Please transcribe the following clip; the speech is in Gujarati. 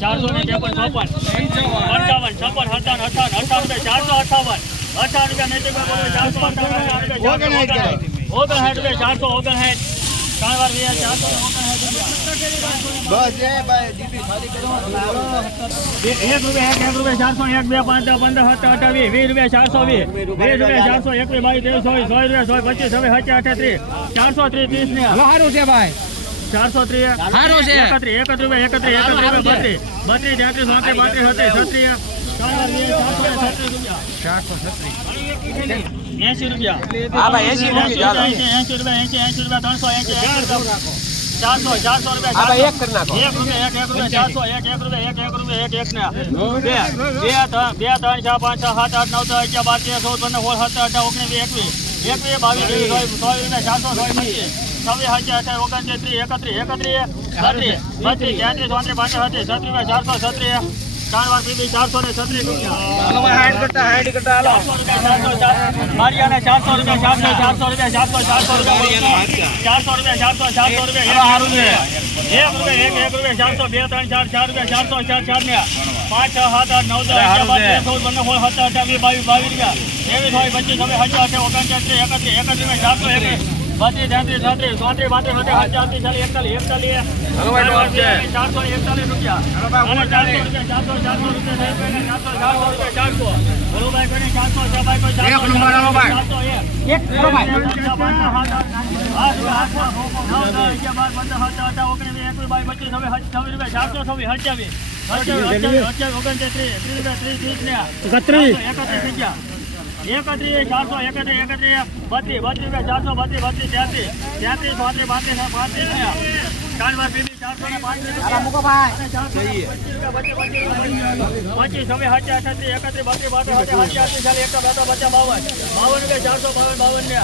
ચારસો ને ત્રેપન ચોપન પંચાવન છપ્પન અઠાવન અઠાવન અઠાવન ચારસો અઠાવન અઠાવન રૂપિયા ચારસો અઠાવન ઓગણસાઠ રૂપિયા ચારસો ઓગણસાઠ. એક રૂપિયા એક એક રૂપિયા ચારસો એક બે પાંચ પંદર સત્તર અઠાવીસ વીસ રૂપિયા ચારસો વીસ. વીસ રૂપિયા ચારસો એકવીસ બાવીસ ત્રેવીસ સો રૂપિયા સો પચીસ હવે હજાર અઠાત્રીસ ચારસો ત્રીસ ત્રીસ ને. સારું છે ભાઈ. ચારસો ત્રીસ સારું છે. એકત્રીસ એકત્રીસ રૂપિયા એકત્રીસ એકત્રીસ રૂપિયા બત્રીસ બત્રીસ તેત્રીસ ચોત્રીસ પાંત્રીસ છત્રીસ છત્રીસ ચાર વાર વીસ, ચારસો ને છત્રીસ રૂપિયા એસી રૂપિયા હા ભાઈ, 80 મૂકી દો, હાલો. એસી એસી રૂપિયા એસી એસી રૂપિયા ત્રણસો એસી એસી ચારસો ચારસો રૂપિયા હા ભાઈ, ચારસો. એક કરી નાખો. એક રૂપિયા એક એક રૂપિયા ચારસો એક એક રૂપિયા એક એક રૂપિયા એક એક ને બે બે ત્રણ બે ત્રણ ચાર પાંચ છ સાત આઠ નવ દસ અગિયાર બાર તેર ચૌદ પંદર સોળ સત્તર અઢાર ઓગણીસ વીસ, એકવીસ એકવીસ બાવીસ ત્રેવીસ ચોવીસ ચોવીસ રૂપિયા ચારસો ચોવીસ પચીસ છવ્વીસ હજાર અઠાવીસ ઓગણત્રીસ ત્રીસ એકત્રીસ એકત્રીસ બત્રીસ બત્રીસ તેત્રીસ ચોત્રીસ પાંત્રીસ છત્રીસ છત્રીસ રૂપિયા ચારસો છત્રીસ ચાર વાર પીધી ચારસો ને છત્રીસ રૂપિયા ચારસો રૂપિયા ચારસો ચાર મારિયાના ચારસો રૂપિયા ચારસો ચારસો રૂપિયા ચારસો ચારસો રૂપિયા ચારસો રૂપિયા ચારસો ચારસો રૂપિયા એક રૂપિયા એક એક રૂપિયા ચારસો બે ત્રણ ચાર ચાર રૂપિયા ચારસો ચાર ચાર ને પાંચ છ સાત આઠ નવ દસ અગિયાર બાર તેર ચૌદ પંદર સોળ સત્તર અઠાવીસ બાવીસ બાવીસ રૂપિયા ત્રેવીસ હોય પચીસ હવે હજાર અઠે ઓગણચાલીસ એકત્રીસ એકત્રીસ રૂપિયા ચારસો એકવીસ બત્રીસ તેત્રીસ ચોત્રીસ ચોત્રીસ પાંત્રીસ છત્રીસ અડચાલીસ ચાલીસ એકતાલીસ એકતાલીસ ચારસો ને એકતાલીસ રૂપિયા અને ચારસો રૂપિયા ચારસો ચારસો રૂપિયા ચારસો ચારસો રૂપિયા ચારસો ભલુભાઈ કરીને ચારસો છભાઈ કોઈ ચારસો ચારસો એક એક કરો ભાઈ એકત્રીસ ચારસો એકત્રીસ એકત્રીસ બત્રીસ બત્રીસ રૂપિયા ચારસો બત્રીસ બત્રીસ ત્યાંથી ત્યાંથી પાંત્રીસ પાંત્રીસ પાંત્રીસ ચાર પચીસ અમે હાચા અઠાત્રીસ એકત્રીસ બત્રીસ બાત્રીસ હાચા હાચા એકસો બાતો બચા બાવન બાવન કે ચારસો બાવન બાવન ને